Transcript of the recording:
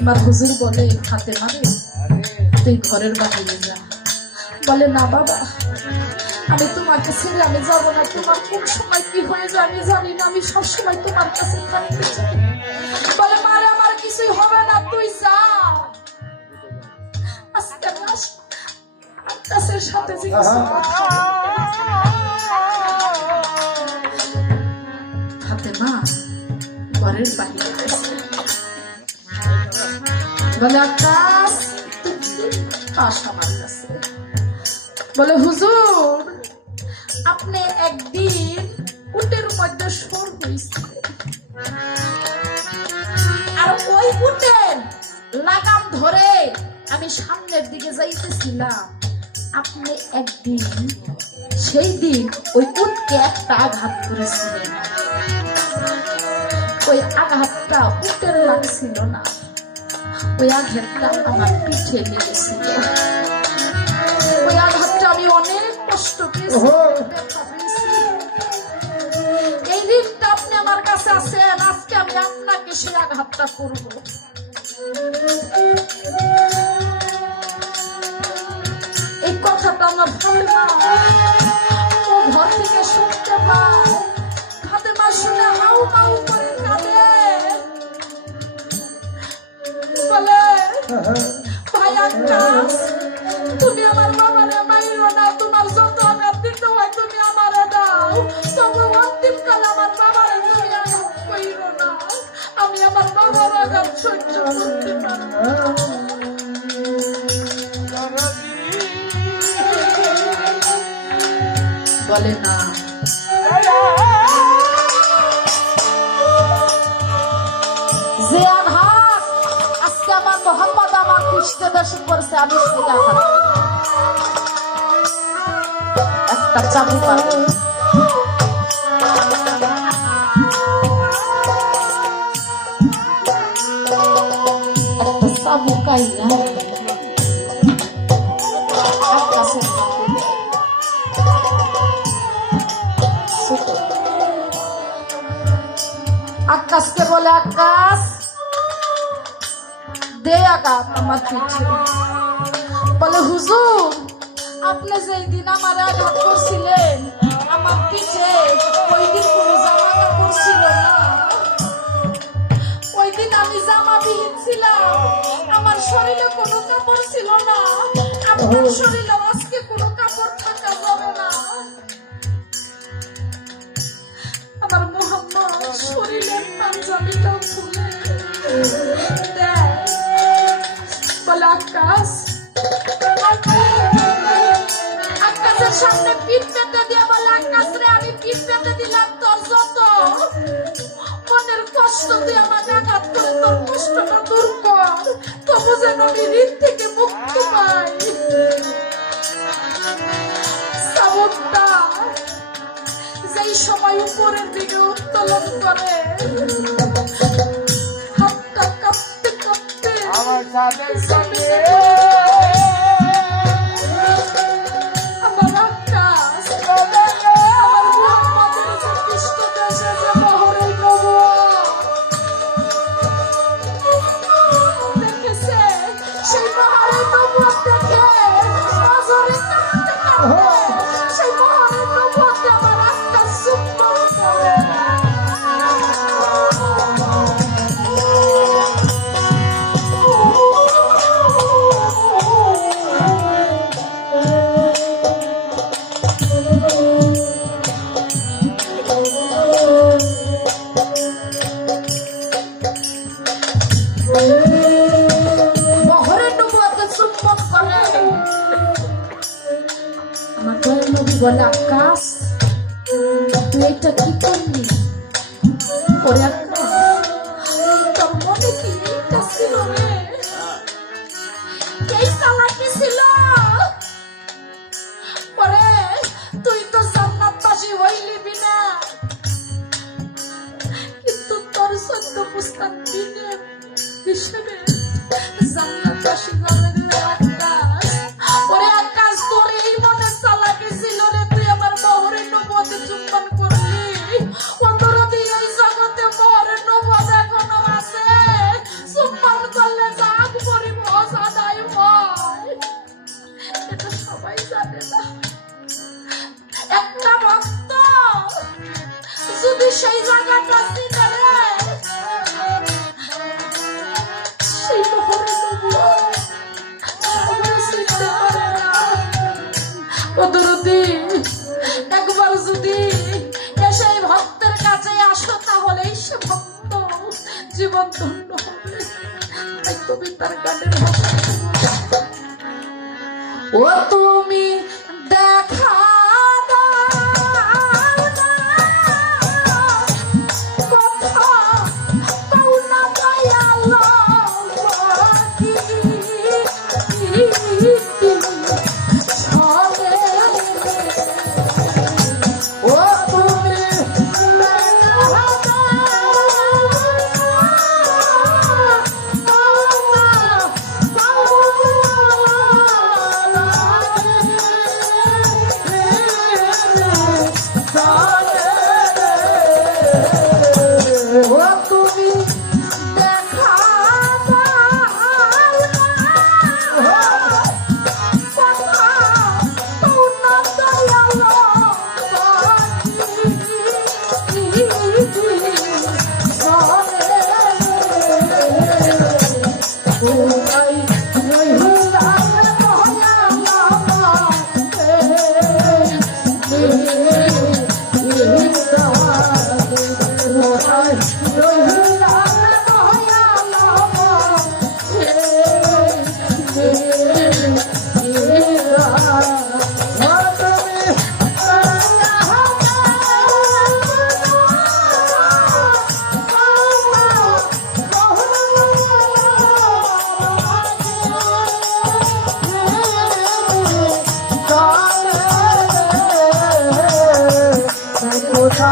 এবার হুজুর বলে, হাতে মারে? তুই ঘরের বাহিরে যা। বলে, না বাবা, আমি তোমাকে ছেড়ে আমি যাব না। তোমার কোন সময় কি হয়ে যায় আমি জানি না। আমি সবসময় তোমার কাছে থাকতে চাই। বলে, মারে, আমার কিছুই হবে না, তুই যা। সাথে হাতে মা বাহিরে বলে, আকাশ, পাশ আমার কাছে বলে, হুজুর, আপনি একদিন উটের মধ্যে সর হয়েছে আর ওই উটের লাগাম ধরে আমি সামনের দিকে যাইতেছিলাম। আপনি একদিন, সেই দিন ওই উটকে একটা আঘাত করেছিলেন। ওই আঘাতটা উটের লাগছিল না। ওই আঘাতটা আমার পিঠে লেগেছিল। ওই আঘাতটা আমি অনেক কষ্ট পেয়েছি। এই ঋণটা আপনি আমার কাছে আছেন আজকে আমি আপনাকে সেই আঘাতটা করব। এই কথাটা আমার ভালো না। ভাই আকাশ তুমি আমার বাবারে মাইরো না, তোমার যত আঘাত দিতে হয়, তুমি আমারে দাও। তবু অন্তিম আমার বাবারে তুমি আঘাত কইরো না। আমি আমার বাবার আঘাত সহ্য করতে পারব বলে না। কৃষ্ণ দর্শন করেছে আমি একটা। আকাশকে বলে আকাশ। দে আঘাত আমার পিছে বলে হুজুর আপনি যেই দিন আমার আঘাত করছিলেন আমার পিছে ওই দিন কোনো জামা কাপড় ছিল না। ওই দিন আমি জামা বিহীন ছিলাম আমার শরীরে কোনো কাপড় ছিল না। আপনার শরীরে আজকে কোনো কাপড় থাকা যাবে না। আমার মোহাম্মদ শরীরের পাঞ্জাবিটা দেয় বলে আকাশ। আকাশের সামনে পিঠ পেতে দিয়ে বলে, আকাশ রে, আমি পিঠ পেতে দিলাম তোর যত। মনের কষ্ট তুই আমাকে আঘাত করে, তোর কষ্টটা দূর কর। তবু যেন আমি ঋণ থেকে মুক্তি পাই। যেই সময় উপরের দিকে উত্তোলন করে কাঁপতে আমার দয়াল নবী বলে আকাশ তুই এটা কি করলি ওরে আকাশ তোর মনে কি এটা ছিল রে? একবার যদি এসে ভক্তের কাছে আসো তাহলে সে ভক্ত জীবন ধন্য হবে। কবিতার গানের ও তুমি